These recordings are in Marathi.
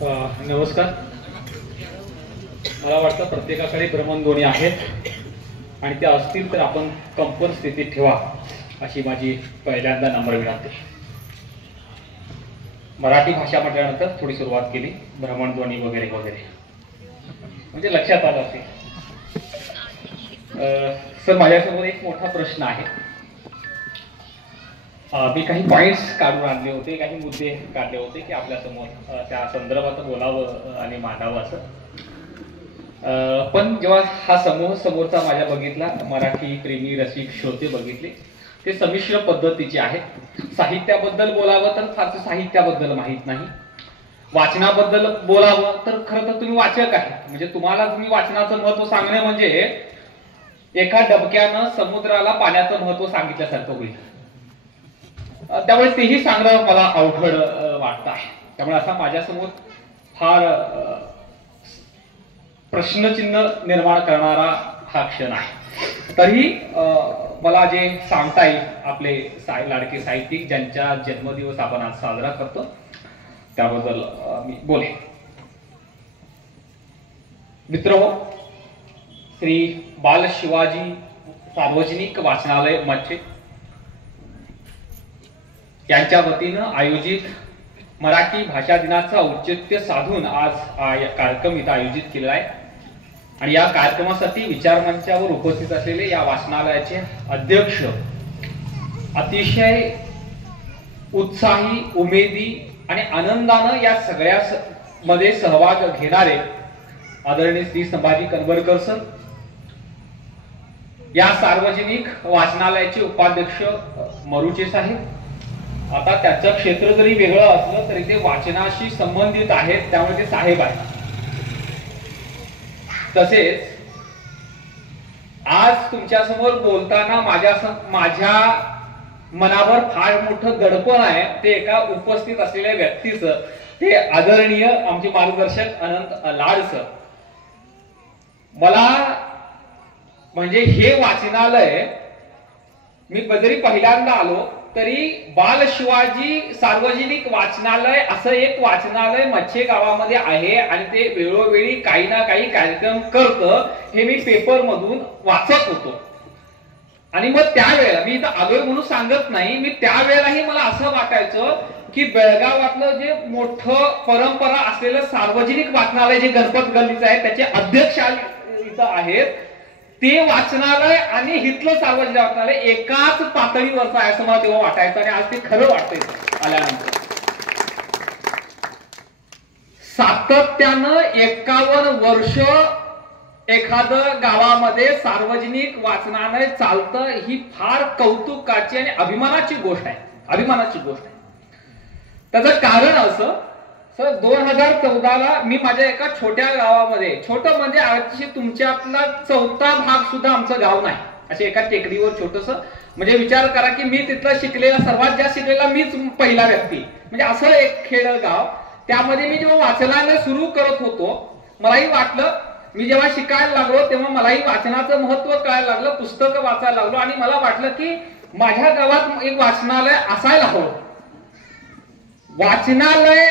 नमस्कार. मला वाटतं प्रत्येकाकडे भ्रमणध्वनी आहेत आणि त्या असतील तर आपण कंपन स्थितीत ठेवा अशी माझी पहिल्यांदा नम्र विनंती. मराठी भाषा म्हटल्यानंतर थोडी सुरुवात केली, भ्रमणध्वनी वगैरे वगैरे म्हणजे लक्षात आलं असेल. सर, माझ्यासमोर एक मोठा प्रश्न आहे. मी काही पॉइंट्स काढून आणले होते, काही मुद्दे काढले होते की आपल्यासमोर त्या संदर्भात बोलावं आणि मांडावं असं. पण जेव्हा हा समूह समोरचा माझ्या बघितला, मराठी प्रेमी रसिक श्रोते बघितले, ते संमिश्र पद्धतीचे आहेत. साहित्याबद्दल बोलावं तर फारसं साहित्याबद्दल माहीत नाही, वाचनाबद्दल बोलावं तर खरं तर तुम्ही वाचक आहे, म्हणजे तुम्हाला तुम्ही वाचनाचं महत्व सांगणे म्हणजे एका डबक्यानं समुद्राला पाण्याचं महत्व सांगितल्यासारखं होईल. त्यामुळे तेही सांगणं मला अवघड वाटत आहे. त्यामुळे असा माझ्यासमोर फार प्रश्नचिन्ह निर्माण करणारा हा क्षण आहे. तरी मला जे सांगता येईल, आपले लाडके साहित्यिक ज्यांचा जन्मदिवस आपण आज साजरा करतो त्याबद्दल मी बोलेन. मित्रहो, श्री बाल शिवाजी सार्वजनिक वाचनालय मच्चे यांच्या वतीनं आयोजित मराठी भाषा दिनाचा औचित्य साधून आज हा कार्यक्रम इथं आयोजित केलेला आहे. आणि या कार्यक्रमासाठी विचारमंचावर उपस्थित असलेले या वाचनालयाचे अध्यक्ष, अतिशय उत्साही, उमेदी आणि आनंदानं या सगळ्या मध्ये सहभाग घेणारे आदरणीय श्री संभाजी कनबरकर सर, या सार्वजनिक वाचनालयाचे उपाध्यक्ष मरुचे साहेब. आता त्याचं क्षेत्र जरी वेगळं असलं तरी ते वाचनाशी संबंधित आहेत, त्यामुळे ते साहेब आहेत. तसेच आज तुमच्या समोर बोलताना माझ्या मनावर फार मोठं दडपण आहे, ते एका उपस्थित असलेल्या व्यक्तीचं, ते आदरणीय आमचे मार्गदर्शक अनंत लाड सर. मला म्हणजे हे वाचनालय, मी जरी पहिल्यांदा आलो तरी बाल शिवाजी सार्वजनिक वाचनालय असं एक वाचनालय मच्छे गावामध्ये आहे आणि ते वेळोवेळी काही ना काही कार्यक्रम करतं, हे मी पेपर मधून वाचत होतो. आणि मग त्यावेळेला मी इथं आलोय म्हणून सांगत नाही, मी त्यावेळेलाही मला असं वाटायचं की बेळगावातलं जे मोठं परंपरा असलेलं सार्वजनिक वाचनालय जे गणपत गल्लीचं आहे त्याचे अध्यक्ष इथं आहेत, ते वाचनालय आणि हितलं सार्वजनिक वाचनालय एकाच पातळीवरचं आहे असं मला तेव्हा वाटायचं. आणि आज ते खरं वाटतंय आल्यानंतर. सातत्यानं 51 वर्ष एखादं गावामध्ये सार्वजनिक वाचनालय चालतं, ही फार कौतुकाची आणि अभिमानाची गोष्ट आहे, अभिमानाची गोष्ट आहे. त्याचं कारण असं, सर 2014ला मी माझ्या एका छोट्या गावामध्ये, छोटं म्हणजे अतिशय तुमच्यातला 4था भाग सुद्धा आमचं गाव नाही, असे एका टेकडीवर छोटस, म्हणजे विचार करा की मी तिथलं शिकलेला, सर्वात जास्त शिकलेला मीच पहिला व्यक्ती, म्हणजे असं एक खेड गाव. त्यामध्ये मी जेव्हा वाचनालय सुरू करत होतो, मलाही वाटलं, मी जेव्हा शिकायला लागलो तेव्हा मलाही वाचनाचं महत्व कळायला लागलं, पुस्तकं वाचायला लागलो आणि मला वाटलं की माझ्या गावात एक वाचनालय असायला हवं. वाचनालय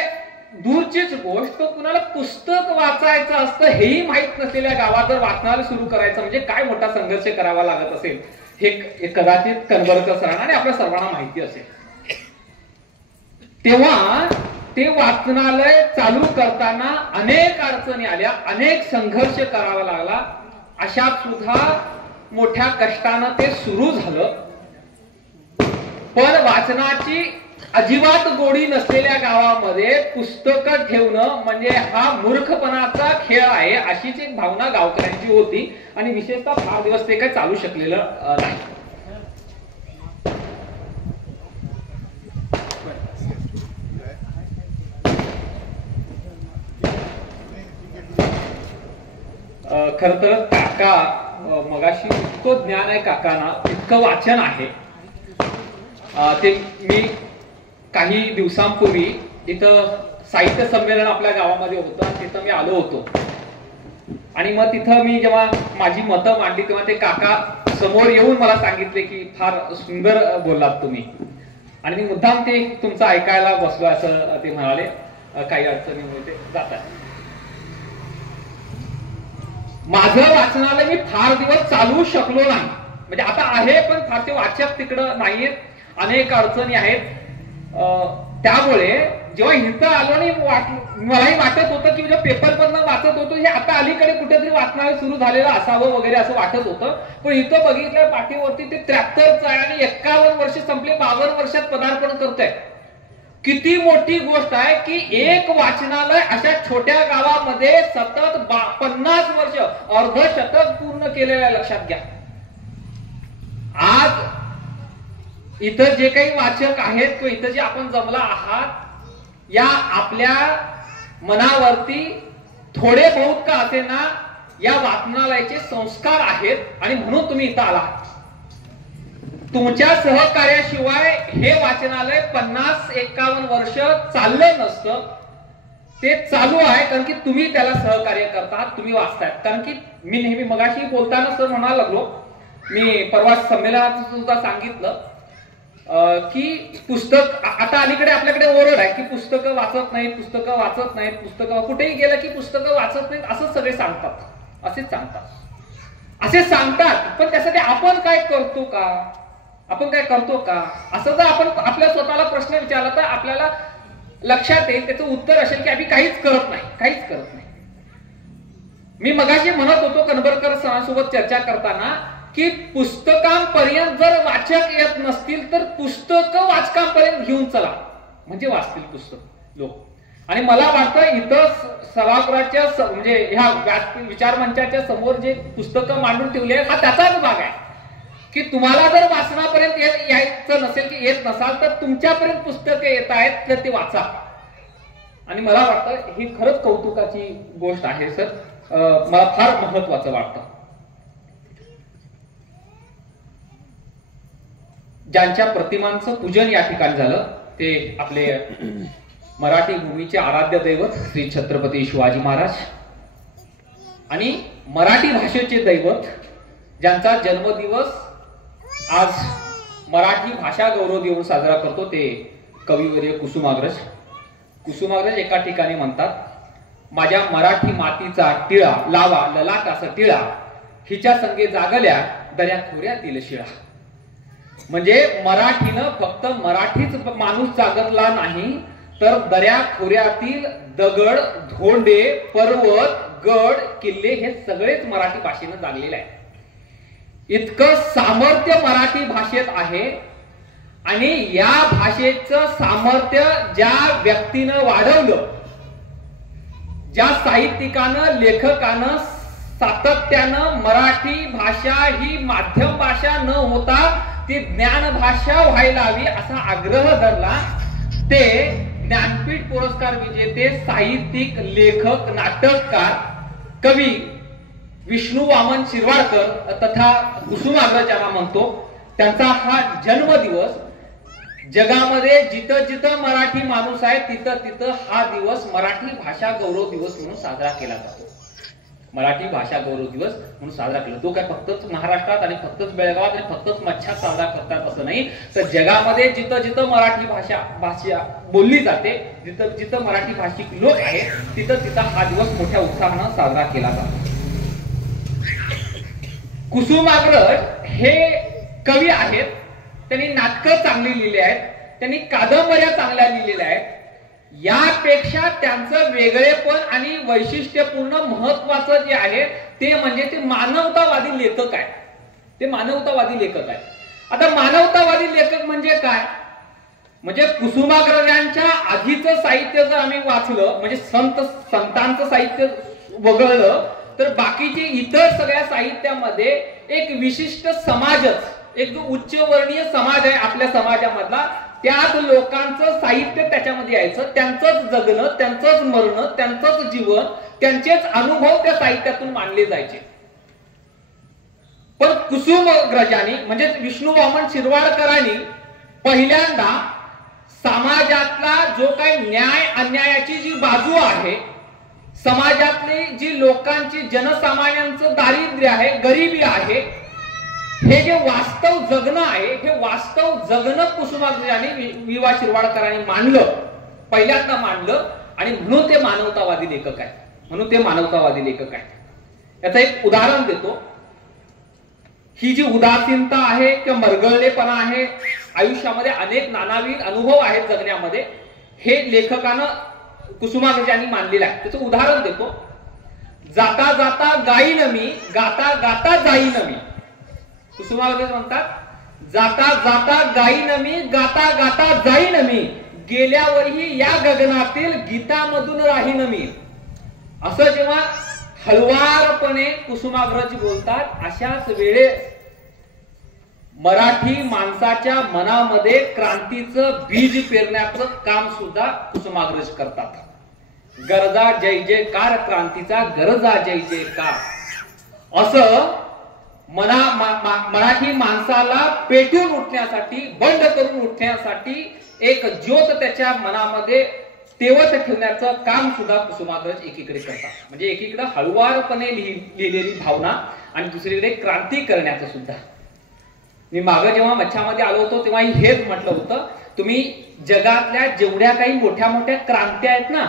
दूरचीच गोष्ट, कुणाला पुस्तक वाचायचं असतं हेही माहित नसलेल्या गावात जर वाचनालय सुरू करायचं म्हणजे काय मोठा संघर्ष करावा लागत असेल, हे कदाचित कनबरकर सरांना आणि आपल्या सर्वांना माहिती असेल. तेव्हा ते वाचनालय चालू करताना अनेक अडचणी आल्या, अनेक संघर्ष करावा लागला. अशात सुद्धा मोठ्या कष्टानं ते सुरू झालं. पण वाचनाची अजिबात गोडी नसलेल्या गावामध्ये पुस्तकं ठेवणं म्हणजे हा मूर्खपणाचा खेळ आहे, अशीच एक भावना गावकऱ्यांची होती. आणि विशेषतः फार दिवस ते काही चालू शकलेलं नाही. खर तर काका मगाशी इतकं ज्ञान आहे काकांना, इतकं वाचन आहे, ते मी काही दिवसांपूर्वी इथं साहित्य संमेलन आपल्या गावामध्ये होतं, तिथं मी आलो होतो. आणि मग तिथं मी जेव्हा माझी मतं मांडली तेव्हा ते काका समोर येऊन मला सांगितले की फार सुंदर बोललात तुम्ही. आणि मी मुद्दाम ते तुमचं ऐकायला बसलो असं ते म्हणाले. काही अडचणीमुळे ते जातात. माझं वाचनालय मी फार दिवस चालवू शकलो नाही, म्हणजे आता आहे पण फार ते वाचक तिकडं नाहीयेत, अनेक अडचणी आहेत. त्यामुळे जेव्हा इथं आलो आणि मलाही वाटत होतं की म्हणजे पेपर पण वाचत होतो, हे आता अलीकडे कुठेतरी वाचनालय सुरू झालेलं असावं वगैरे असं वाटत होतं. पण इथं बघितलं पाठीवरती ते 73चं आहे आणि 51 वर्ष संपले, 52 वर्षात पदार्पण करतंय. किती मोठी गोष्ट आहे की एक वाचनालय अशा छोट्या गावामध्ये सतत 50 वर्ष अर्ध शतक पूर्ण केलेलं आहे. लक्षात घ्या, आज इथं जे काही वाचक आहेत किंवा इथं जे आपण जमला आहात, या आपल्या मनावरती थोडे बहुत का असेना या वाचनालयाचे संस्कार आहेत आणि म्हणून तुम्ही इथं आलात. तुमच्या सहकार्याशिवाय हे वाचनालय 50-51 वर्ष चाललं नसतं. ते चालू आहे कारण की तुम्ही त्याला सहकार्य करतात, तुम्ही वाचतायत. कारण की मी नेहमी मगाशी बोलताना सर म्हणायला लागलो, मी परवा संमेलनात सुद्धा सांगितलं की पुस्तक आता अलीकडे आपल्याकडे ओरड आहे की पुस्तकं वाचत नाहीत, पुस्तकं वाचत नाहीत, पुस्तकं कुठेही गेलं की पुस्तकं वाचत नाहीत असं सगळे सांगतात, असेच सांगतात. पण त्यासाठी आपण काय करतो का, आपण काय करतो का, असं जर आपण आपल्या स्वतःला प्रश्न विचारला तर आपल्याला लक्षात येईल, त्याचं उत्तर असेल की आम्ही काहीच करत नाही. मी मगाशी म्हणत होतो कनबरकर सरांसोबत चर्चा करताना की पुस्तकांपर्यंत जर वाचक येत नसतील तर पुस्तकं वाचकांपर्यंत घेऊन चला, म्हणजे वाचतील पुस्तक लोक. आणि मला वाटतं इथं सभागृहाच्या म्हणजे ह्या विचार मंचाच्या समोर जे पुस्तकं मांडून ठेवली आहेत हा त्याचाच भाग आहे की तुम्हाला जर वाचनापर्यंत यायचं नसेल की येत नसाल तर तुमच्यापर्यंत पुस्तकं येत आहेत तर ते वाचा. आणि मला वाटतं ही खरंच कौतुकाची गोष्ट आहे सर, मला फार महत्वाचं वाटतं. ज्यांच्या प्रतिमांचं पूजन या ठिकाणी झालं ते आपले मराठी भूमीचे आराध्य दैवत श्री छत्रपती शिवाजी महाराज आणि मराठी भाषेचे दैवत ज्यांचा जन्मदिवस आज मराठी भाषा गौरव दिवस साजरा करतो ते कविवर्य कुसुमाग्रज. कुसुमाग्रज एका ठिकाणी म्हणतात, माझ्या मराठी मातीचा टिळा लावा ललाटाचा टिळा, हिच्या संगे जागल्या दऱ्या खोऱ्यातील शिळा. म्हणजे मराठीनं फक्त मराठीच माणूस जागरला नाही तर दऱ्या खोऱ्यातील दगड, धोंडे, पर्वत, गड, किल्ले हे सगळेच मराठी भाषेनं जागलेले आहे. इतकं सामर्थ्य मराठी भाषेत आहे. आणि या भाषेचं सामर्थ्य ज्या व्यक्तीनं वाढवलं, ज्या साहित्यिकानं लेखकानं सातत्यानं मराठी भाषा ही माध्यम भाषा न होता ती ज्ञान भाषा व्हायला हवी असा आग्रह धरला, ते ज्ञानपीठ पुरस्कार विजेते साहित्यिक, लेखक, नाटककार, कवी विष्णू वामन शिरवाडकर तथा कुसुमाग्रज ज्यांना म्हणतो, त्यांचा हा जन्मदिवस जगामध्ये जिथं जिथं मराठी माणूस आहे तिथं तिथं हा दिवस मराठी भाषा गौरव दिवस म्हणून साजरा केला जातो. मराठी भाषा गौरव दिवस म्हणून साजरा केला. तो काय फक्तच महाराष्ट्रात आणि फक्तच बेळगावात आणि फक्तच मच्छात साजरा करतात असं नाही, तर जगामध्ये जिथं जिथं मराठी भाषा बोलली जाते, जिथं जिथं मराठी भाषिक लोक आहेत तिथं तिथं हा दिवस मोठ्या उत्साहानं साजरा केला जातो. कुसुमाग्रज हे कवी आहेत, त्यांनी नाटकं चांगली लिहिली आहेत, त्यांनी कादंबऱ्या चांगल्या लिहिलेल्या आहेत. यापेक्षा त्यांचं वेगळेपण आणि वैशिष्ट्यपूर्ण महत्वाचं जे आहे ते म्हणजे ते मानवतावादी लेखक आहे. ते मानवतावादी लेखक आहे. आता मानवतावादी लेखक म्हणजे काय, म्हणजे कुसुमाग्रजांच्या आधीचं साहित्य जर आम्ही वाचलं, म्हणजे संतांचं साहित्य वगळलं तर बाकीचे इतर सगळ्या साहित्यामध्ये एक विशिष्ट समाजच, एक जो उच्चवर्णीय समाज आहे आपल्या समाजामधला, त्याच लोकांचं साहित्य त्याच्यामध्ये यायचं, त्यांचंच जगणं, त्यांचंच मरणं, त्यांचंच जीवन, त्यांचेच अनुभव त्या साहित्यातून मांडले जायचे. पण कुसुमाग्रजांनी म्हणजे विष्णू वामन शिरवाडकरांनी पहिल्यांदा समाजातला जो काही न्याय अन्यायाची जी बाजू आहे, समाजातली जी लोकांची जनसामान्यांचं दारिद्र्य आहे, गरिबी आहे, हे जे वास्तव जगणं आहे, हे वास्तव जगणं कुसुमाग्रजांनी वि वा शिरवाडकरांनी मांडलं, पहिल्यांदा मांडलं. आणि म्हणून ते मानवतावादी लेखक आहेत. म्हणून ते मानवतावादी लेखक आहेत. याचं एक उदाहरण देतो. ही जी उदासीनता आहे किंवा मरगळलेपणा आहे, आयुष्यामध्ये अनेक नानाविध अनुभव आहेत जगण्यामध्ये, हे लेखकानं कुसुमाग्रजांनी मानलेलं आहे. त्याचं उदाहरण देतो. जाता जाता गाईन मी, गाता गाता जाईन मी. कुसुमाग्रज म्हणतात, जाता जाता गाईन मी, गाता गाता जाईन मी, गेल्यावरही या गगनातील गीतामधून राहीन मी. असं जेव्हा हळुवारपणे कुसुमाग्रज बोलतात, अशाच वेळेस मराठी माणसाच्या मनामध्ये क्रांतीचं बीज पेरण्याचं काम सुद्धा कुसुमाग्रज करतात. गरजा जय जयकार क्रांतीचा, गरजा जय जयकार, असं मराठी माणसाला पेटून उठण्यासाठी, बंड करून उठण्यासाठी एक ज्योत त्याच्या मनामध्ये तेवत ठेवण्याचं काम सुद्धा कुसुमाग्रज एकीकडे करतात. म्हणजे एकीकडे हळुवारपणे लिहिलेली भावना आणि दुसरीकडे क्रांती करण्याचं सुद्धा. मी मागे जेव्हा मच्छामध्ये आलो होतो तेव्हा हेच म्हटलं होतं, तुम्ही जगातल्या जेवढ्या काही मोठ्या मोठ्या क्रांत्या आहेत ना,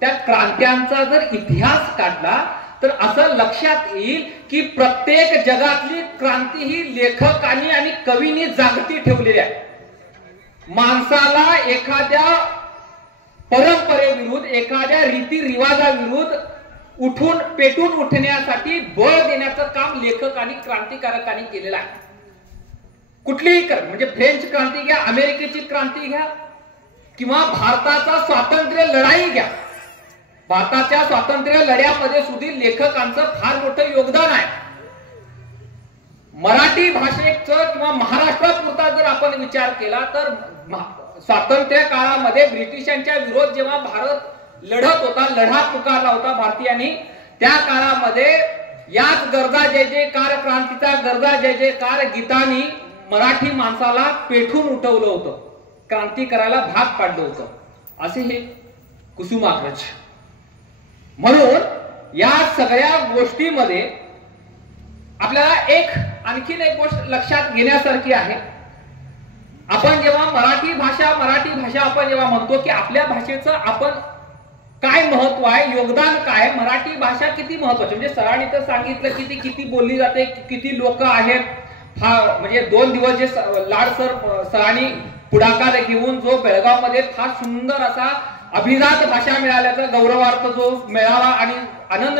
त्या क्रांत्यांचा जर इतिहास काढला तर असं लक्षात येईल की प्रत्येक जगातली क्रांती ही लेखकांनी आणि कवींनी जागती ठेवलेली आहे. माणसाला एखाद्या परंपरेविरुद्ध, एखाद्या रीतिरिवाजाविरुद्ध उठून पेटून उठण्यासाठी बळ देण्याचं काम लेखक आणि क्रांतिकारकांनी केलेलं आहे. कुठलीही म्हणजे फ्रेंच क्रांती घ्या, अमेरिकेची क्रांती घ्या, किंवा भारताचा स्वातंत्र्य लढाई घ्या. भारताच्या स्वातंत्र्य लढ्यामध्ये सुद्धा लेखकांचं फार मोठं योगदान आहे. मराठी भाषेचं किंवा महाराष्ट्रापुरता जर आपण विचार केला तर स्वातंत्र्य काळामध्ये ब्रिटिशांच्या विरोध जेव्हा भारत लढत होता, लढा पुकारला होता भारतीयांनी, त्या काळामध्ये याच गरजा जय जयकार क्रांतीचा, गरजा जय जयकार गीतानी मराठी माणसाला पेठून उठवलं होतं, क्रांती करायला भाग पाडलं होतं. असे हे कुसुमाग्रज. म्हणून या सगळ्या गोष्टीमध्ये आपल्याला आणखीन एक गोष्ट लक्षात घेण्यासारखी आहे. आपण जेव्हा मराठी भाषा आपण जेव्हा म्हणतो की आपल्या भाषेचं आपण काय महत्व आहे, योगदान काय, मराठी भाषा किती महत्वाची, म्हणजे सरांनी तर सांगितलं की ती किती बोलली जाते, किती लोक आहेत. हा म्हणजे 2 दिवस जे लाड सरांनी पुढाकार घेऊन जो बेळगाव मध्ये फार सुंदर असा अभिजात भाषा मिळाल्याचा गौरवार्थ जो मेळावा आणि आनंद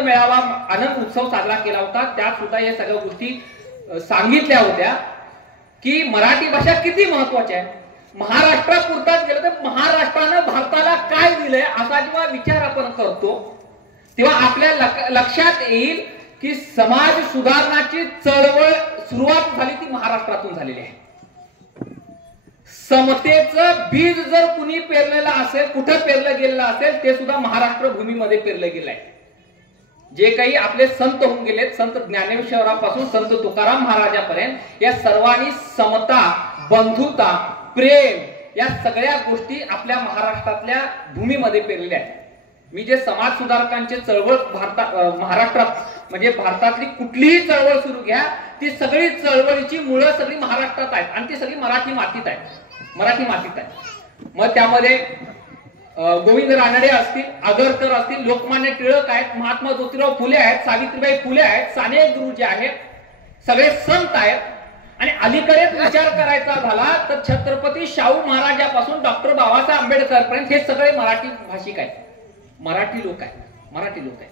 उत्सव साजरा केला होता, त्यात सुद्धा या सगळ्या गोष्टी सांगितल्या होत्या की मराठी भाषा किती महत्वाची आहे. महाराष्ट्रापुरताच गेलं तर महाराष्ट्रानं भारताला काय दिलंय असा जेव्हा विचार आपण करतो तेव्हा आपल्या लक्षात येईल की समाज सुधारणाची चळवळ सुरुवात झाली ती महाराष्ट्रातून झालेली आहे. समतेचं बीज जर कुणी पेरलेलं असेल, कुठं पेरलं गेलेलं असेल, ते सुद्धा महाराष्ट्र भूमीमध्ये पेरलं गेलं आहे. जे काही आपले संत होऊन गेलेत, संत ज्ञानेश्वरापासून संत तुकाराम महाराजांपर्यंत, या सर्वांनी समता, बंधुता, प्रेम या सगळ्या गोष्टी आपल्या महाराष्ट्रातल्या भूमीमध्ये पेरलेल्या आहेत. मी जे समाज सुधारकांचे चळवळ महाराष्ट्रात म्हणजे भारतातली कुठलीही चळवळ सुरू घ्या, ती सगळी चळवळीची मुळं सगळी महाराष्ट्रात आहेत आणि ती सगळी मराठी मातीत आहे. मग त्यामध्ये गोविंद रानडे असतील, आगरकर असतील, लोकमान्य टिळक आहेत, महात्मा ज्योतिराव फुले आहेत, सावित्रीबाई फुले आहेत, साने गुरुजी आहेत, सगळे संत आहेत. आणि अलीकडेच विचार करायचा झाला तर छत्रपती शाहू महाराजापासून डॉक्टर बाबासाहेब आंबेडकर पर्यंत हे सगळे मराठी भाषिक आहेत, मराठी लोक आहेत.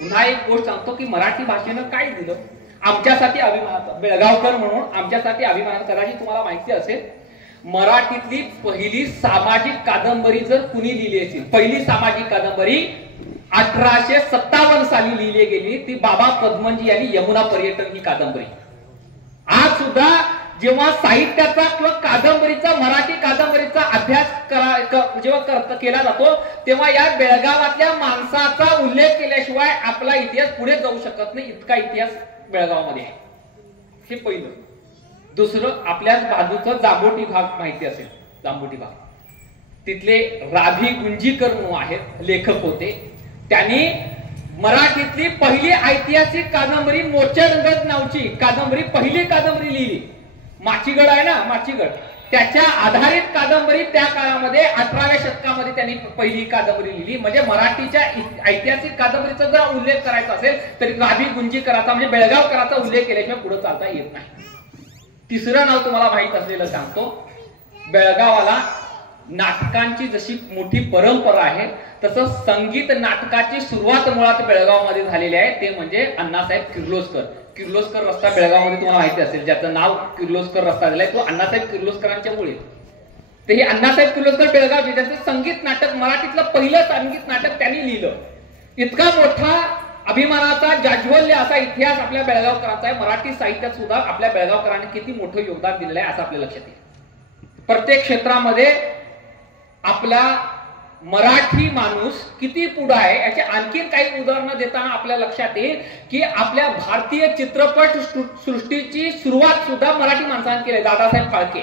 पुन्हा एक गोष्ट सांगतो की मराठी भाषेनं काय दिलं आमच्यासाठी अभिमानाचं. बेळगावकर म्हणून आमच्यासाठी अभिमानाचं. कदाचित तुम्हाला माहिती असेल, मराठीतली पहिली सामाजिक कादंबरी जर कुणी लिहिली असेल, पहिली सामाजिक कादंबरी 1857 साली लिहिली गेली, ती बाबा पद्मनजी यांनी यमुना पर्यटन ही कादंबरी. आज सुद्धा जेव्हा साहित्याचा किंवा कादंबरीचा, मराठी कादंबरीचा अभ्यास जेव्हा केला जातो तेव्हा या बेळगावातल्या माणसाचा उल्लेख केल्याशिवाय आपला इतिहास पुढे जाऊ शकत नाही, इतका इतिहास बेळगावमध्ये आहे. हे पहिलं. दुसरं, आपल्याच बाजूचं जांबोटी भाग माहिती असेल, जांबोटी भाग, तिथले राभी गुंजीकर म्हणून आहेत, लेखक होते. त्यांनी मराठीतली पहिली ऐतिहासिक कादंबरी मोचडगड नावची कादंबरी, पहिली कादंबरी लिहिली. माचीगड आहे ना, माचीगड, त्याच्या आधारित कादंबरी त्या काळामध्ये 18व्या शतकामध्ये त्यांनी पहिली कादंबरी लिहिली. म्हणजे मराठीच्या ऐतिहासिक कादंबरीचा जर उल्लेख करायचा असेल तरी रावी गुंजीकराचा म्हणजे बेळगावकराचा उल्लेख केल्याशिवाय पुढे चालता येत नाही. तिसरं नाव तुम्हाला माहित असलेलं सांगतो. बेळगावाला नाटकांची जशी मोठी परंपरा आहे तसं संगीत नाटकाची सुरुवात मुळात बेळगावमध्ये झालेली आहे. ते म्हणजे अण्णासाहेब किर्लोस्कर. किर्लोस्कर रस्ता बेळगावमध्ये तुम्हाला माहिती असेल, ज्याचं नाव किर्लोस्कर रस्ता दिलाय तो अण्णासाहेब किर्लोस्करांच्या मुळे. ते हे अण्णासाहेब किर्लोस्कर बेळगावचे, त्यांचं संगीत नाटक, मराठीतलं पहिलं संगीत नाटक त्यांनी लिहिलं. इतका मोठा अभिमानाचा जाज्वल्य असा इतिहास आपल्या बेळगावकरांचा आहे. मराठी साहित्यात सुद्धा आपल्या बेळगावकरांनी किती मोठं योगदान दिलेलं आहे असं आपल्या लक्षात येईल. प्रत्येक क्षेत्रामध्ये आपला मराठी माणूस किती पुढे आहे याची आणखी काही उदाहरणं देताना आपल्या लक्षात येईल की आपल्या भारतीय चित्रपट सृष्टीची सुरुवात सुद्धा मराठी माणसाने केली. दादासाहेब फाळके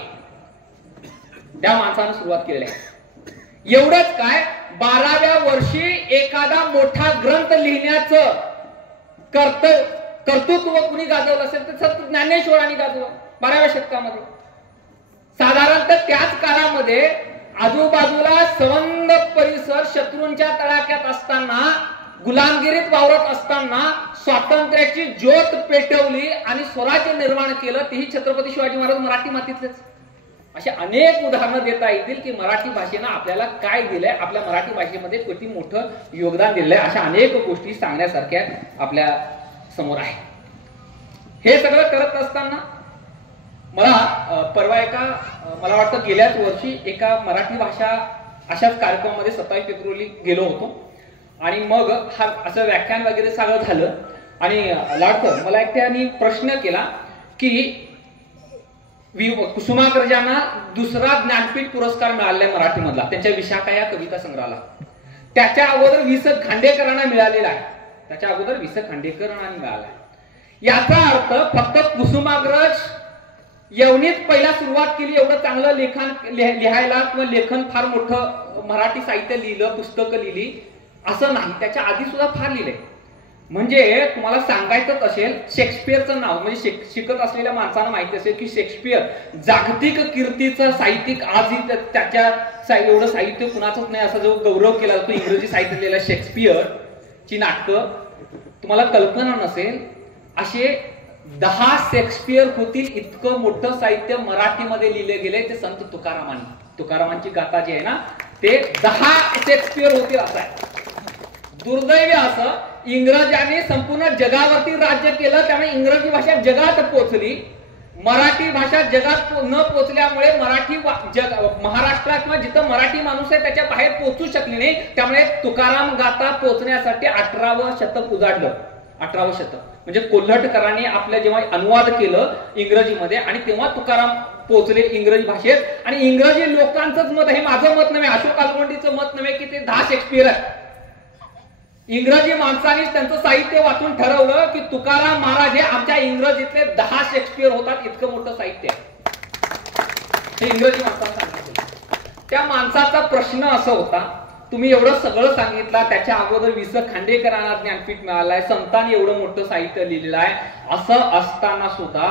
त्या माणसाने सुरुवात केलेली आहे. एवढंच काय, 12व्या वर्षी एखादा मोठा ग्रंथ लिहिण्याचं कर्तृत्व कुणी गाजवलं असेल तर संत ज्ञानेश्वरांनी गाजवलं 12व्या शतकामध्ये. साधारणतः त्याच काळामध्ये आजूबाजूला संबंध परिसर शत्रूंच्या तडाख्यात असताना, गुलामगिरीत वावरत असताना स्वातंत्र्याची ज्योत पेटवली आणि स्वराज्य निर्माण केलं, तेही छत्रपती शिवाजी महाराज मराठी मातीतलेच. अशी अनेक उदाहरणं देता येतील की मराठी भाषेनं आपल्याला काय दिलंय, आपल्या मराठी भाषेमध्ये किती मोठं योगदान दिलंय. अशा अनेक गोष्टी सांगण्यासारख्या आपल्या समोर आहे. हे सगळं करत असताना मला परवा मला वाटतं गेल्याच वर्षी एका मराठी भाषा अशाच कार्यक्रमामध्ये 27 फेब्रुवारी गेलो होतो आणि मग हा असं व्याख्यान वगैरे सगळं झालं आणि लाडकर मला एक त्यांनी प्रश्न केला की कुसुमाग्रजांना दुसरा ज्ञानपीठ पुरस्कार मिळालाय मराठीमधला, त्यांच्या विशाखा या कविता संग्रहाला. त्याच्या अगोदर वि. स. खांडेकरांना मिळालेला आहे. त्याच्या अगोदर वि. स. खांडेकरांना मिळाला. याचा अर्थ फक्त कुसुमाग्रज एवढीच पहिला सुरुवात केली, एवढं चांगलं लेखन लिहायला किंवा लेखन फार मोठं मराठी साहित्य लिहिलं, पुस्तकं लिहिली असं नाही. त्याच्या आधी सुद्धा फार लिहिलंय. म्हणजे तुम्हाला सांगायचंच असेल, शेक्सपियरचं नाव म्हणजे शिकत असलेल्या माणसांना माहिती असेल की शेक्सपियर जागतिक कीर्तीचं साहित्यिक, आजही त्याच्या एवढं साहित्य कुणाचंच नाही असा जो गौरव केला जातो. इंग्रजी साहित्य लिहिलेलं शेक्सपियरची नाटकं तुम्हाला कल्पना नसेल असे 10 शेक्सपियर होतील इतकं मोठं साहित्य मराठीमध्ये लिहिले गेले. ते संत तुकारामांची गाथा जी आहे ना, ते 10 शेक्सपियर होतील असं आहे. दुर्दैवी असं इंग्रजांनी संपूर्ण जगावरती राज्य केलं, त्यामुळे इंग्रजी भाषा जगात पोहोचली. मराठी भाषा जगात न पोहोचल्यामुळे मराठी महाराष्ट्रात किंवा जिथं मराठी माणूस आहे त्याच्या बाहेर पोहोचू शकले नाही. त्यामुळे तुकाराम गाथा पोहोचण्यासाठी 18वं शतक उजाडलं. 18वं शतक म्हणजे कोल्हटकरांनी आपल्या जेव्हा अनुवाद केलं इंग्रजीमध्ये आणि तेव्हा तुकाराम पोहोचले इंग्रजी भाषेत. आणि इंग्रजी लोकांचंच मत, हे माझं मत नव्हे, अशोक आलवंडीचं मत नव्हे की ते 10 शेक्सपियर आहेत. इंग्रजी माणसांनीच त्यांचं साहित्य वाचून ठरवलं की तुकाराम महाराज हे आमच्या इंग्रजीतले 10 शेक्सपियर होतात, इतकं मोठं साहित्य हे इंग्रजी माणसांना सांगितलं. त्या माणसाचा प्रश्न असा होता, तुम्ही एवढं सगळं सांगितलं, त्याच्या अगोदर वि. स. खांडेकरांना ज्ञानपीठ मिळालाय, संतांनी एवढं मोठं साहित्य लिहिलेलं आहे, असं असताना सुद्धा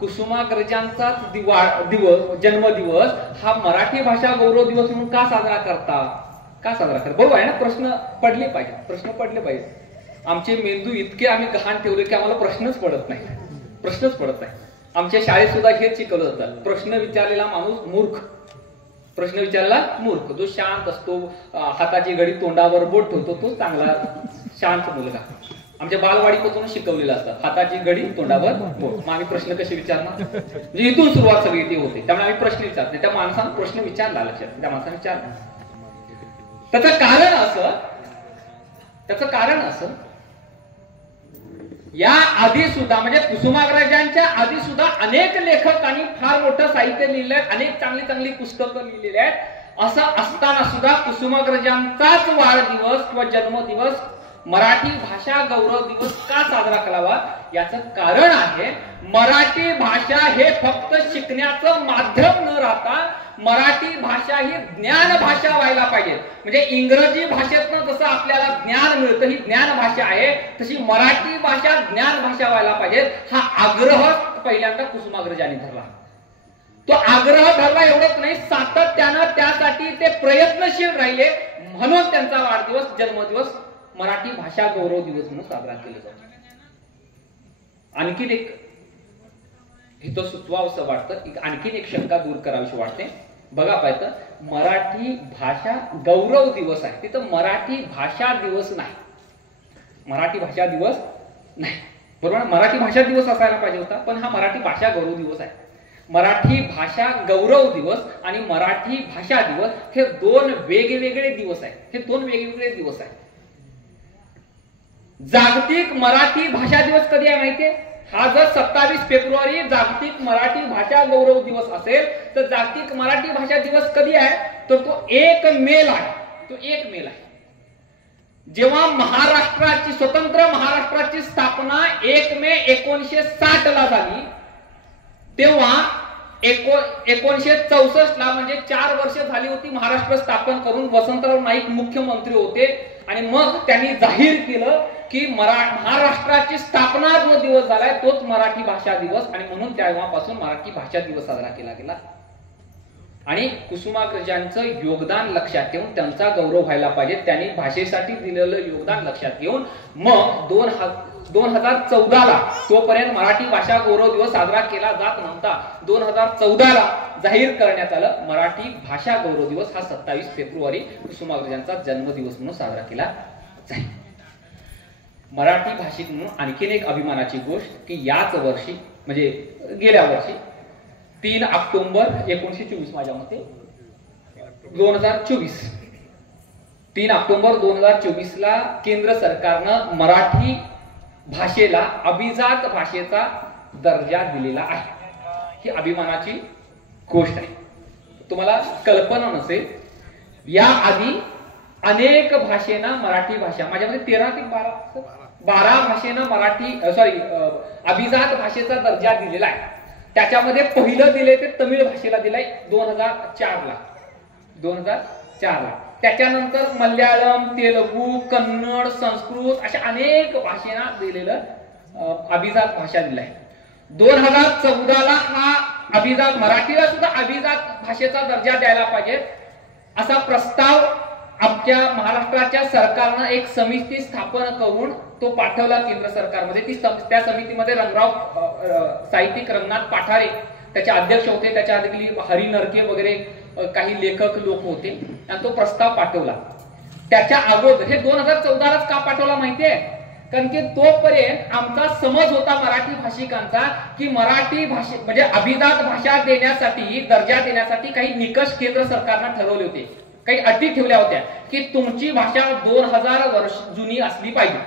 कुसुमाग्रजांचाच जन्मदिवस हा मराठी भाषा गौरव दिवस म्हणून का साजरा करता? बरोबर आहे ना? प्रश्न पडले पाहिजे. आमचे मेंदू इतके आम्ही गहाण ठेवले की आम्हाला प्रश्नच पडत नाही. आमच्या शाळेत सुद्धा हेच शिकवलं जातं, प्रश्न विचारलेला माणूस मूर्ख. जो शांत असतो, हाताची घडी तोंडावर बोट ठेवतो, तो चांगला शांत मुलगा. आमच्या बालवाडीपासून शिकवलेलं असतं, हाताची घडी तोंडावर बोट. मग आम्ही प्रश्न कसे विचारणार? म्हणजे इथून सुरुवात सगळी ती होते. त्यामुळे आम्ही प्रश्न विचारत नाही. त्या माणसानं प्रश्न विचारला, लक्षात त्या माणसाने विचारला. त्याचं कारण असं या आधी सुद्धा म्हणजे कुसुमाग्रजांच्या आधी सुद्धा अनेक लेखकांनी फार मोठं साहित्य लिहिलंय, अनेक चांगली चांगली पुस्तकं लिहिलेली आहेत. असं असताना सुद्धा कुसुमाग्रजांचाच वाढदिवस किंवा जन्मदिवस मराठी भाषा गौरव दिवस का साजरा करावा? याचं कारण आहे, मराठी भाषा हे फक्त शिकण्याचं माध्यम न राहता मराठी भाषा ही ज्ञान भाषा व्हायला पाहिजे. म्हणजे इंग्रजी भाषेतनं जसं आपल्याला ज्ञान मिळतं, ही ज्ञान भाषा आहे, तशी मराठी भाषा ज्ञान भाषा व्हायला पाहिजे. हा आग्रह पहिल्यांदा कुसुमाग्रजांनी धरला. तो आग्रह धरला एवढंच नाही, सातत्यानं त्यासाठी ते प्रयत्नशील राहिले, म्हणून त्यांचा वाढदिवस, जन्मदिवस मराठी भाषा गौरव दिवस म्हणून साजरा केला जातो. आणखीन एक इथं सुचवावंसं वाटतं, आणखीन एक शंका दूर करावीशी वाटते. बघा पाहिजे मराठी भाषा गौरव दिवस आहे, तिथं मराठी भाषा दिवस नाही, मराठी भाषा दिवस नाही, बरोबर. मराठी भाषा दिवस असायला पाहिजे होता, पण हा मराठी भाषा गौरव दिवस आहे. मराठी भाषा गौरव दिवस आणि मराठी भाषा दिवस हे दोन वेगवेगळे दिवस आहेत, हे दोन वेगवेगळे दिवस आहेत. जागतिक मराठी भाषा दिवस कधी आहे माहितीये? हा जर 27 फेब्रुवारी जागतिक मराठी भाषा गौरव दिवस असेल, तर जागतिक मराठी भाषा दिवस कधी आहे? तर तो 1 मे ला आहे. तो 1 मे ला आहे. जेव्हा महाराष्ट्राची, स्वतंत्र महाराष्ट्राची स्थापना 1 मे 1960 ला झाली, तेव्हा 1964 ला, म्हणजे 4 वर्ष झाली होती महाराष्ट्र स्थापन करून, वसंतराव नाईक मुख्यमंत्री होते, आणि मग त्यांनी जाहीर केलं की महाराष्ट्राची स्थापना जो दिवस झालाय तोच मराठी भाषा दिवस, आणि म्हणून तेव्हापासून मराठी भाषा दिवस साजरा केला गेला. आणि कुसुमाग्रजांचं योगदान लक्षात ठेवून, त्यांचा गौरव व्हायला पाहिजे, त्यांनी भाषेसाठी दिलेलं योगदान लक्षात घेऊन मग 2014 ला, तोपर्यंत मराठी भाषा गौरव दिवस साजरा केला जात नव्हता, 2014 ला जाहीर करण्यात आलं मराठी भाषा गौरव दिवस हा 27 फेब्रुवारी कुसुमाग्रजांचा जन्मदिवस म्हणून साजरा केला जाईल. मराठी भाषिक म्हणून आणखीन एक अभिमानाची गोष्ट की याच वर्षी, म्हणजे गेल्या वर्षी 3 ऑक्टोबर 1924, माझ्या मते 2024, 3 ऑक्टोबर 2024 ला केंद्र सरकारनं मराठी भाषेला अभिजात भाषेचा दर्जा दिलेला आहे. ही अभिमानाची गोष्ट आहे. तुम्हाला कल्पना नसेल, या आधी अनेक भाषेना मराठी भाषा, माझ्यामध्ये 13 ते 12 भाषेनं मराठी अभिजात भाषेचा दर्जा दिलेला आहे. त्याच्यामध्ये पहिलं दिले ते तमिळ भाषेला दिलाय 2004 ला. त्याच्यानंतर मल्याळम, तेलुगू, कन्नड, संस्कृत अशा अनेक भाषेना दिलेलं अभिजात भाषा दिलाय. 2014 ला हा अभिजात, मराठीला सुद्धा अभिजात भाषेचा दर्जा द्यायला पाहिजे असा प्रस्ताव आमच्या महाराष्ट्राच्या सरकारनं एक समिती स्थापन करून तो पाठवला केंद्र सरकारमध्ये. त्या समितीमध्ये साहित्यिक रंगनाथ पाठारे त्याचे अध्यक्ष होते, त्याच्या आधी हरी नरके वगैरे काही लेखक लोक होते, आणि तो प्रस्ताव पाठवला. त्याच्या अगोदर, हे 2014 लाच का पाठवला माहितीये? कारण की तोपर्यंत आमचा समज होता मराठी भाषिकांचा की मराठी भाषे म्हणजे अभिजात भाषा देण्यासाठी, दर्जा देण्यासाठी काही निकष केंद्र सरकारनं ठरवले होते, काही अटी ठेवल्या होत्या की तुमची भाषा 2000 वर्ष जुनी असली पाहिजे,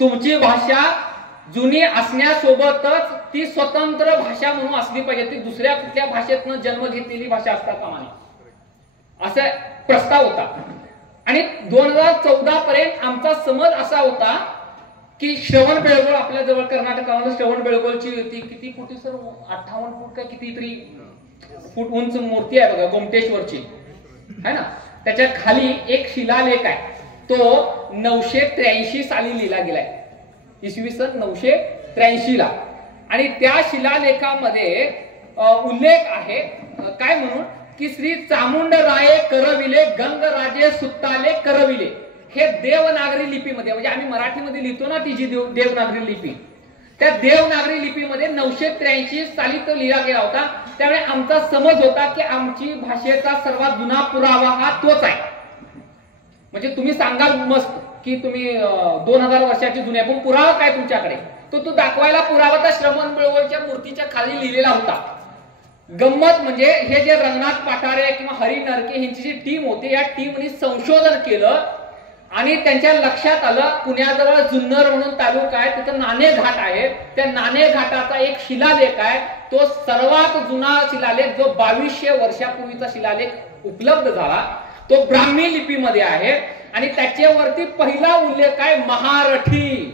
तुमची भाषा जुनी असण्यासोबतच ती स्वतंत्र भाषा म्हणून असली पाहिजे, ती दुसऱ्या कुठल्या भाषेतनं जन्म घेतलेली भाषा असता कामा नये, असा प्रस्ताव होता. आणि 2014 पर्यंत आमचा समज असा होता की श्रवण बेळगोळ, आपल्या जवळ कर्नाटकामध्ये श्रवण बेळगोळची किती फुटी सर, 58 फूट काय कितीतरी फूट उंच मूर्ती आहे बघा, गोमटेश्वरची है ना. त्याच्या खाली एक शिलालेख आहे, तो 983 साली लिहिला गेलाय, इसवी सन 983 ला. आणि त्या शिलालेखामध्ये उल्लेख आहे काय म्हणून की श्री चामुंडराये करविले, गंगराजे सुत्ताले करविले. हे देवनागरी लिपीमध्ये, म्हणजे आम्ही मराठीमध्ये लिहितो ना ती जी देवनागरी लिपी, त्या देवनागरी लिपीमध्ये 983 साली तो लिहिला गेला होता. त्यामुळे आमचा समज होता की आमची भाषेचा सर्वात जुना पुरावा हा तोच आहे. म्हणजे तुम्ही सांगा मस्त की तुम्ही 2000 वर्षाची जुनी आहे, पण पुरावा काय तुमच्याकडे? तो दाखवायला पुरावा त्या श्रवण बेळगोळच्या मूर्तीच्या खाली लिहिलेला होता. गंमत म्हणजे हे जे रंगनाथ पाठारे किंवा हरी नरके यांची जी टीम होती, या टीमने संशोधन केलं आणि त्यांच्या लक्षात आलं पुण्याजवळ जुन्नर म्हणून तालुका आहे, तिथं नाणे घाट आहे, त्या नाणे घाटाचा एक शिलालेख आहे, तो सर्वात जुना शिलालेख जो 2200 वर्षापूर्वीचा शिलालेख उपलब्ध झाला, तो ब्राह्मी लिपीमध्ये आहे. आणि त्याच्यावरती पहिला उल्लेख आहे महारठी,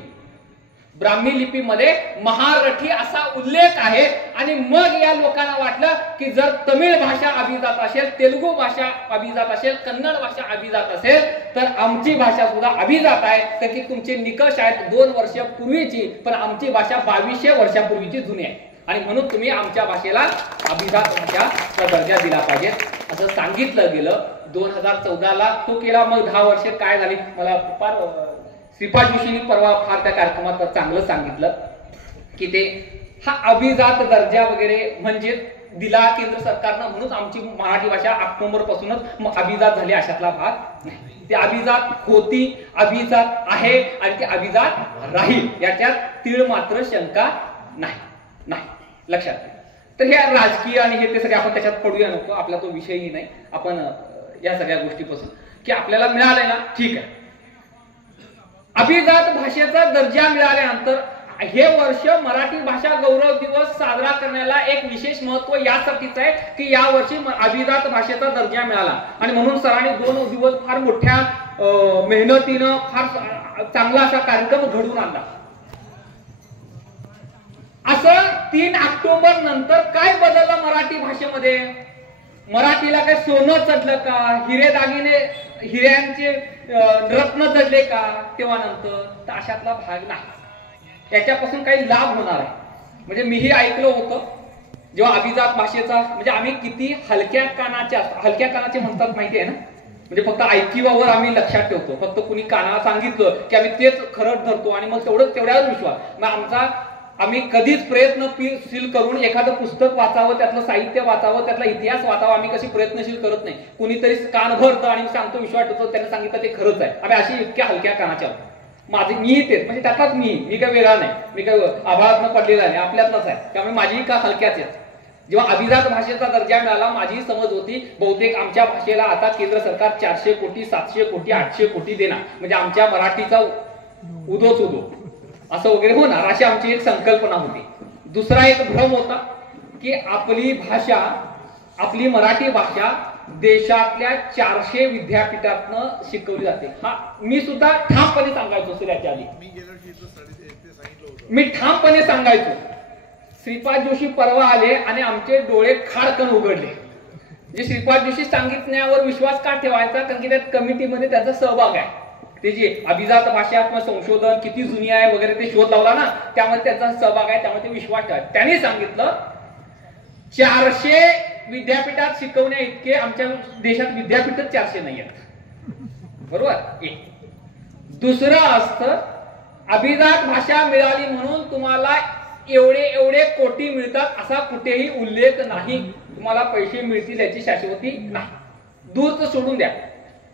ब्राह्मी लिपीमध्ये महारठी असा उल्लेख आहे. आणि मग या लोकांना वाटलं की जर तमिळ भाषा अभिजात असेल, तेलुगू भाषा अभिजात असेल, कन्नड भाषा अभिजात असेल, तर आमची भाषा सुद्धा अभिजात आहे. तर की तुमचे निकष आहेत 2 वर्षापूर्वीची, पण आमची भाषा 2200 वर्षापूर्वीची जुनी आहे. आणि म्हणून तुम्ही आमच्या भाषेला अभिजात भाषाचा दर्जा दिला पाहिजे असं सांगितलं गेलं. 2014ला तो केला. मग 10 वर्ष काय झाली मला फार श्रीपाद जोशींनी परवा फार त्या कार्यक्रमात चांगलं सांगितलं की ते हा अभिजात दर्जा वगैरे म्हणजे दिला केंद्र सरकारनं म्हणून आमची मराठी भाषा ऑक्टोबर पासूनच अभिजात झाली अशातला भाग नाही. ती अभिजात होती, अभिजात आहे आणि ती अभिजात राहील याच्यात तीळ मात्र शंका नाही. लक्षात घ्या. तर हे राजकीय आणि हे ते सगळे आपण त्याच्यात पडूया नको. आपला तो विषयही नाही. आपण या सगळ्या गोष्टीपासून की आपल्याला मिळालंय ना ठीक आहे. अभिजात भाषेचा दर्जा मिळाल्यानंतर हे वर्ष मराठी भाषा गौरव दिवस साजरा करण्याला एक विशेष महत्व यासाठीच आहे की या वर्षी अभिजात भाषेचा दर्जा मिळाला आणि म्हणून सरांनी 2 दिवस फार मोठ्या मेहनतीनं फार चांगला असा कार्यक्रम घडवून आणला. असं 3 ऑक्टोबर नंतर काय बदललं मराठी भाषेमध्ये? मराठीला काय सोनं चढलं का? हिरे दागिने हिऱ्यांचे रत्न चढले का तेव्हा नंतर? तर अशातला भाग नाही. याच्यापासून काही लाभ होणार आहे. म्हणजे मीही ऐकलं होतं जेव्हा अभिजात भाषेचा म्हणजे आम्ही किती हलक्या कानाचे म्हणतात माहिती आहे ना. म्हणजे फक्त ऐकिवावर आम्ही लक्षात ठेवतो. फक्त कुणी कानाला सांगितलं की आम्ही तेच खरं धरतो आणि मग तेवढ्याच विश्वास. मग आम्ही कधीच प्रयत्नशील करून एखादं पुस्तक वाचावं, त्यातलं साहित्य वाचावं, त्यातला इतिहास वाचावा आम्ही कशी प्रयत्नशील करत नाही. कुणीतरी कान भरतं आणि सांगतो विश्वास ठेवतो, त्यांनी सांगितलं ते खरंच आहे. आम्ही अशी इतक्या हलक्या कानाच्या आहोत. मी तेच म्हणजे त्यातलाच मी काय वेगळा नाही. मी काय आभाळातनं पडलेला नाही, आपल्यातलाच आहे. त्यामुळे माझी का हलक्याच आहेत. जेव्हा अभिजात भाषेचा दर्जा मिळाला माझी समज होती बहुतेक आमच्या भाषेला आता केंद्र सरकार 400 कोटी 700 कोटी 800 कोटी देणार म्हणजे आमच्या मराठीचा उदोच उदो असं वगैरे होणार अशी आमची एक संकल्पना होती. दुसरा एक भ्रम होता की आपली मराठी भाषा देशातल्या 400 विद्यापीठातनं शिकवली जाते. हा मी सुद्धा ठामपणे सांगायचो. याच्या आधी मी ठामपणे सांगायचो. श्रीपाद जोशी परवा आले आणि आमचे डोळे खाडकन उघडले. जे श्रीपाद जोशी सांगितण्यावर विश्वास का ठेवायचा? कारण की त्यात कमिटीमध्ये त्याचा सहभाग आहे. ते जे अभिजात भाषात्मक संशोधन किती जुनी आहे वगैरे ते शोध लावला ना, त्यामध्ये त्याचा सहभाग आहे. त्यामुळे ते विश्वास ठेवायचा. त्यांनी सांगितलं 400 विद्यापीठात शिकवण्या इतके आमच्या देशात विद्यापीठच 400 नाही आहेत. बरोबर. दुसरं असतं अभिजात भाषा मिळाली म्हणून तुम्हाला एवढे कोटी मिळतात असा कुठेही उल्लेख नाही. तुम्हाला पैसे मिळतील याची शाश्वती नाही. दूरच सोडून द्या.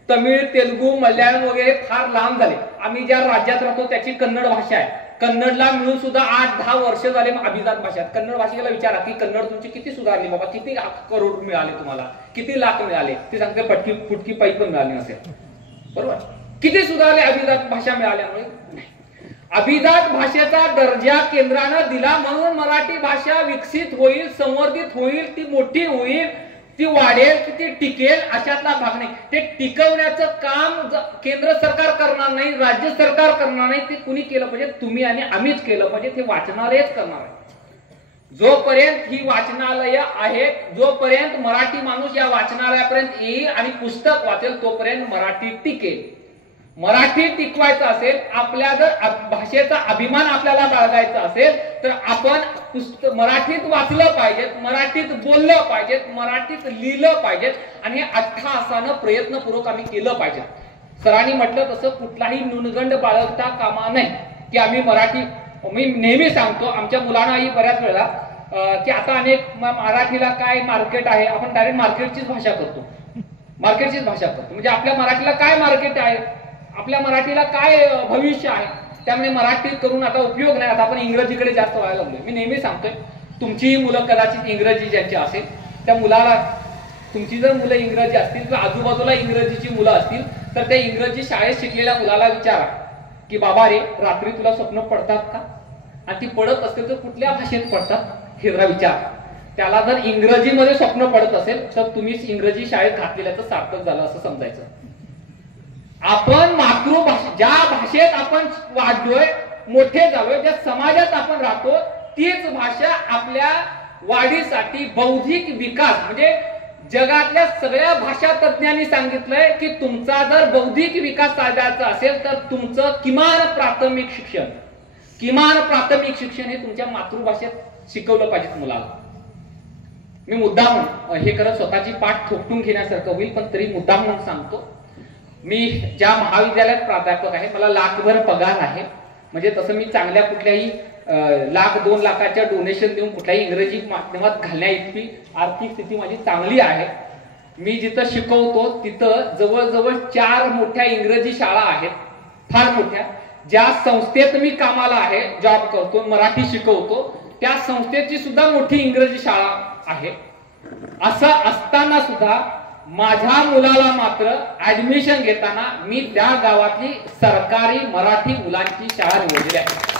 तमिळ, तेलुगू, मल्याळम वगैरे फार लांब झाले. आम्ही ज्या राज्यात राहतो त्याची कन्नड भाषा आहे. कन्नडला मिळून सुद्धा 8-10 वर्ष झाले अभिजात भाषेत. कन्नड भाषेला विचारा की कन्नड तुमची किती सुधारली बाबा, किती करोड मिळाले तुम्हाला, किती लाख मिळाले. ते सांगते फुटकी पायी पण मिळाली नसेल. बरोबर. किती सुधारले अभिजात भाषा मिळाल्यामुळे? अभिजात भाषेचा दर्जा केंद्रानं दिला म्हणून मराठी भाषा विकसित होईल, संवर्धित होईल, ती मोठी होईल, ती वाढेल की ती टिकेल अशातला भाग नाही. ते टिकवण्याचं काम केंद्र सरकार करणार नाही, राज्य सरकार करणार नाही. ते कुणी केलं पाहिजे? तुम्ही आणि आम्हीच केलं पाहिजे. ते वाचनालयच करणार आहे. जोपर्यंत ही वाचनालय आहेत, जोपर्यंत मराठी माणूस या वाचनालयापर्यंत येईल आणि पुस्तक वाचेल तोपर्यंत मराठी टिकेल. मराठी टिकवायचं असेल, आपल्या जर भाषेचा अभिमान आपल्याला बाळगायचा असेल तर आपण मराठीत वाचलं पाहिजे, मराठीत बोललं पाहिजे, मराठीत लिहिलं पाहिजे आणि हे अट्टहासानं प्रयत्नपूर्वक आम्ही केलं पाहिजे. सरांनी म्हटलं तसं कुठलाही न्यूनगंड बाळगता कामा नाही की आम्ही मराठी. मी नेहमी सांगतो आमच्या मुलांनाही बऱ्याच वेळा की आता अनेक मराठीला काय मार्केट आहे, आपण डायरेक्ट मार्केटचीच भाषा करतो. म्हणजे आपल्या मराठीला काय मार्केट आहे, आपल्या मराठीला काय भविष्य आहे. त्यामुळे मराठी करून आता उपयोग नाही. आता आपण इंग्रजीकडे जास्त व्हायला लागलोय. मी नेहमी सांगतोय तुमची मुलं कदाचित इंग्रजी ज्यांची असेल त्या मुलाला, तुमची जर मुलं इंग्रजी असतील किंवा आजूबाजूला इंग्रजीची मुलं असतील तर त्या इंग्रजी शाळेत शिकलेल्या मुलाला विचारा की बाबा रे रात्री तुला स्वप्न पडतात का, आणि ती पडत असतील तर कुठल्या भाषेत पडतात हे जरा विचार. त्याला जर इंग्रजीमध्ये स्वप्न पडत असेल तर तुम्हीच इंग्रजी शाळेत घातलेल्याचं सार्थक झालं असं समजायचं. आपण मातृभाषा ज्या भाषेत आपण वाढलोय, मोठे झालोय, ज्या समाजात आपण राहतो तीच भाषा आपल्या वाढीसाठी बौद्धिक विकास म्हणजे जगातल्या सगळ्या भाषा तज्ञांनी सांगितलंय की तुमचा जर बौद्धिक विकास साधायचा असेल तर तुमचं किमान प्राथमिक शिक्षण हे तुमच्या मातृभाषेत शिकवलं पाहिजे मुलाला. मी मुद्दाम हे करत स्वतःची पाठ थोपटून घेण्यासारखं होईल, पण तरी मुद्दाम म्हणून सांगतो. मी ज्या महाविद्यालयात प्राध्यापक आहे, मला लाखभर पगार आहे. म्हणजे तसं मी चांगल्या कुठल्याही लाख 2 लाखाच्या डोनेशन देऊन कुठल्याही इंग्रजी माध्यमात घालण्या इतकी आर्थिक स्थिती माझी चांगली आहे. मी जिथं शिकवतो तिथं जवळजवळ 4 मोठ्या इंग्रजी शाळा आहेत, फार मोठ्या. ज्या संस्थेत मी कामाला आहे, जॉब करतो, मराठी शिकवतो, त्या संस्थेची सुद्धा मोठी इंग्रजी शाळा आहे. असं असताना सुद्धा माझ्या मुलाला मात्र ऍडमिशन घेताना मी त्या गावातली सरकारी मराठी मुलांची शाळा निवडली आहे.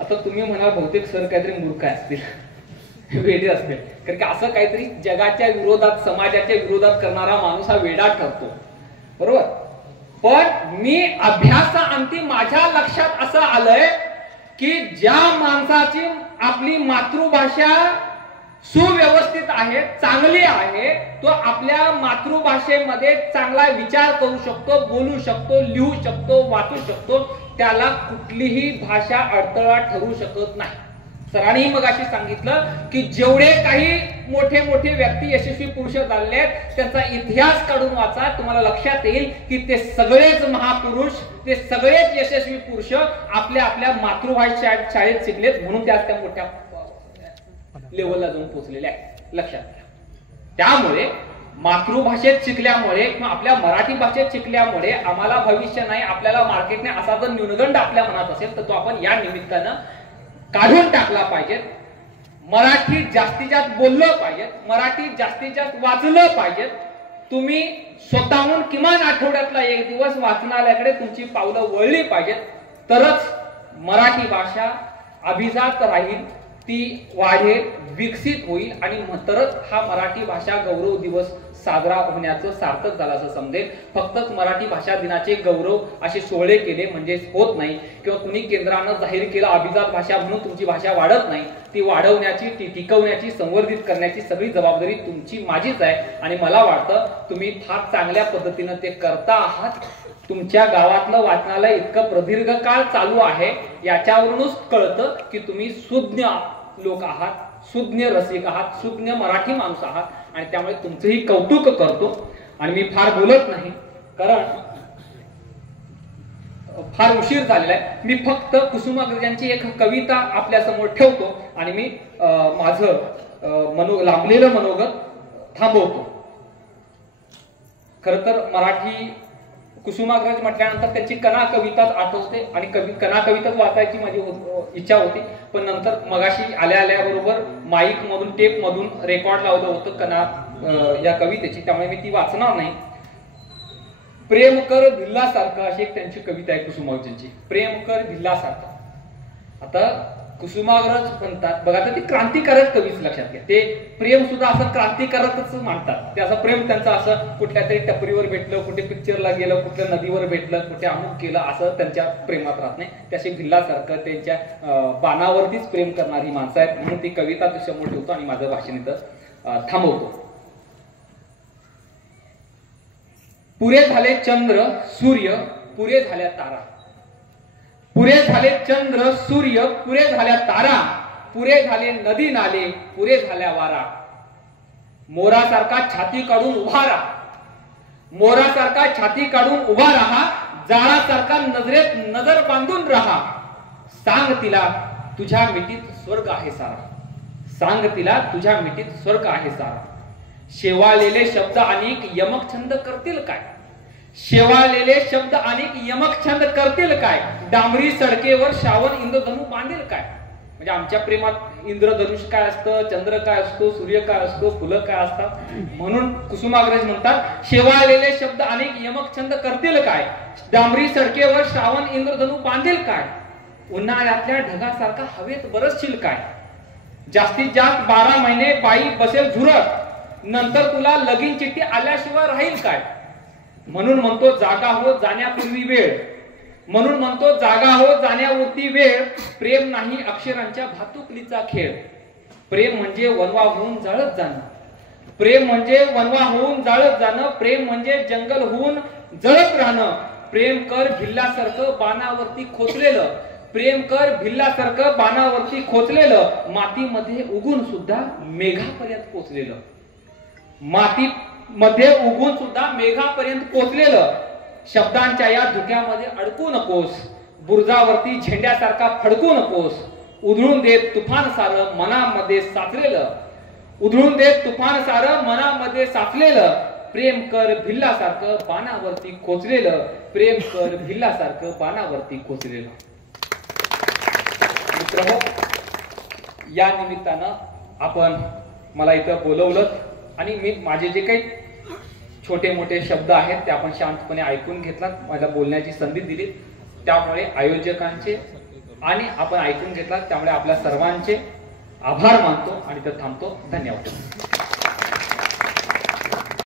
आता तुम्ही म्हणाल बहुतेक सर काहीतरी मूर्ख असतील, वेडे असतील, कारण की असं काहीतरी जगाच्या विरोधात, समाजाच्या विरोधात करणारा माणूस हा वेडा ठरतो, बरोबर. पण मी अभ्यासाअंती माझ्या लक्षात असं आलंय की ज्या माणसाची आपली मातृभाषा सुव्यवस्थित आहे, चांगली आहे, तो आपल्या मातृभाषेमध्ये चांगला विचार करू शकतो, बोलू शकतो, लिहू शकतो, वाचू शकतो. त्याला कुठलीही भाषा अडथळा ठरू शकत नाही. सरांनी मगाशी सांगितलं की जेवढे काही मोठे मोठे व्यक्ती, यशस्वी पुरुष झाले आहेत, त्यांचा इतिहास काढून वाचा, तुम्हाला लक्षात येईल की ते सगळेच महापुरुष, ते सगळेच यशस्वी पुरुष आपल्या आपल्या मातृभाषा शाळेत शिकलेत, म्हणून त्या मोठ्या लेवलला जाऊन पोहोचलेले आहेत. लक्षात घ्या. त्यामुळे मातृभाषेत शिकल्यामुळे किंवा आपल्या मराठी भाषेत शिकल्यामुळे आम्हाला भविष्य नाही, आपल्याला मार्केट नाही, असा जर न्यूनगंड आपल्या मनात असेल तर तो आपण या निमित्तानं काढून टाकला पाहिजे. मराठी जास्तीत जास्त बोललं पाहिजे, मराठी जास्तीत जास्त वाचलं पाहिजे. तुम्ही स्वतःहून किमान आठवड्यातला 1 दिवस वाचनालयाकडे तुमची पावलं वळली पाहिजेत, तरच मराठी भाषा अभिजात राहील, ती वाढेल, विकसित होईल आणि तरच हा मराठी भाषा गौरव दिवस साजरा होण्याचं सार्थक झालं असं समजेल. फक्तच मराठी भाषा दिनाचे गौरव असे सोहळे केले म्हणजे होत नाही, किंवा कुणी केंद्रानं जाहीर केलं अभिजात भाषा म्हणून तुमची भाषा वाढत नाही. ती वाढवण्याची, ती टिकवण्याची, संवर्धित करण्याची सगळी जबाबदारी तुमची, माझीच आहे. आणि मला वाटतं तुम्ही फार चांगल्या पद्धतीनं ते करता आहात. तुमच्या गावातलं वाचनालय इतकं प्रदीर्घ काळ चालू आहे, याच्यावरूनच कळतं की तुम्ही सुज्ञ लोक आहात, सुज्ञ रसिक आहात, सुज्ञ मराठी माणूस आहात. आणि त्यामुळे तुमचंही कौतुक करतो. आणि मी फार बोलत नाही, कारण फार उशीर झालेला आहे. मी फक्त कुसुमाग्रजांची एक कविता आपल्या समोर ठेवतो आणि मी माझं लांबलेलं मनोगत थांबवतो. खर तर मराठी कुसुमाग्रज म्हटल्यानंतर त्याची कणा कविताच आठवते आणि कणा कविताच वाचायची माझी इच्छा होती. पण नंतर मगाशी आल्या बरोबर माईक मधून, टेप मधून रेकॉर्ड लावलं होतं कणा या कवितेची, त्यामुळे मी ती वाचणार नाही. प्रेम कर भिल्लासारखं अशी एक त्यांची कविता आहे कुसुमाग्रजांची, प्रेम कर भिल्लासारखं. आता कुसुमाग्रज म्हणतात बघा, तर ते क्रांतिकारक कवीच, लक्षात घ्या. ते प्रेम सुद्धा असं क्रांतिकारकच मानतात. ते असं प्रेम त्यांचं असं कुठल्या तरी टपरीवर भेटलं, कुठे पिक्चरला गेलं, कुठल्या नदीवर भेटलं, कुठे अमुक केलं, असं त्यांच्या प्रेमात राहत नाही. त्याशी भिल्लासारखं त्यांच्या बाणावरतीच प्रेम करणारी माणसं आहेत. म्हणून ती कविता समोर ठेवतो आणि माझं भाषण इथं थांबवतो. पुरे झाले चंद्र सूर्य, पुरे झाल्या तारा, पुरे झाले चंद्र सूर्य, पुरे झाल्या तारा, पुरे झाले नदी नाले, पुरे झाल्या वारा. मोरासारखा छाती काढून उभा राहा, मोरासारखा छाती काढून उभा राहा, जाळासारखा नजरेत नजर बांधून राहा. सांग तिला तुझ्या मिठीत स्वर्ग आहे सारा, सांग तिला तुझ्या मिठीत स्वर्ग आहे सारा. शेवाळलेले शब्द अनेक यमक छंद करतील काय, शेवाळलेले शब्द अनेक यमक छंद करतील काय. डांबरी सडकेवर श्रावण इंद्रधनु बांधेल काय. म्हणजे आमच्या प्रेमात इंद्रधनुष काय असतं, चंद्र काय असतो, सूर्य काय असतो, फुलं काय असतात. म्हणून कुसुमाग्रज म्हणतात शेवाळलेले शब्द अनेक यमक छंद करतील काय, डांबरी सडकेवर श्रावण इंद्रधनु बांधेल काय. उन्हाळ्यातल्या ढगासारखा हवेत बरसशील काय. जास्तीत जास्त 12 महिने बाई बसेल झुरत, नंतर तुला लगीन चिठ्ठी आल्याशिवाय राहील काय. म्हणून म्हणतो जागा हो जाण्यापूर्वी वेळ, म्हणून म्हणतो जागा हो जाण्यावरती वेळ. प्रेम नाही अक्षरांच्या भातुकलीचा खेळ, प्रेम म्हणजे वनवा होऊन जाळत जाणं, प्रेम म्हणजे वनवा होऊन जाळत जाणं, प्रेम म्हणजे जंगल होऊन जळत राहणं. प्रेम कर भिल्लासारखं बाणावरती खोचलेलं, प्रेम कर भिल्लासारखं बाणावरती खोचलेलं, मातीमध्ये उगून सुद्धा मेघापर्यंत पोचलेलं, मातीमध्ये उगून सुद्धा मेघापर्यंत पोचलेलं, शब्दांच्या या धुक्यामध्ये अडकू नकोस, बुर्जावरती झेंड्यासारखा फडकू नकोस, उधळून देत तुफान सारं मनामध्ये साचलेलं, उधळून देत तुफान सारं मनामध्ये साचलेलं, प्रेम कर भिल्लासारखं बाणावरती खोचलेलं, प्रेम कर भिल्लासारखं बाणावरती खोचलेलं. मित्रहो, या निमित्तानं आपण मला इथं बोलवलं आणि मी माझे जे काही छोटे मोठे शब्द आहेत ते आपण शांतपणे ऐकून घेतलात, मला बोलण्याची संधी दिली, त्यामुळे आयोजकांचे आणि आपण ऐकून घेतलात त्यामुळे आपल्या सर्वांचे आभार मानतो आणि इथं थांबतो. धन्यवाद.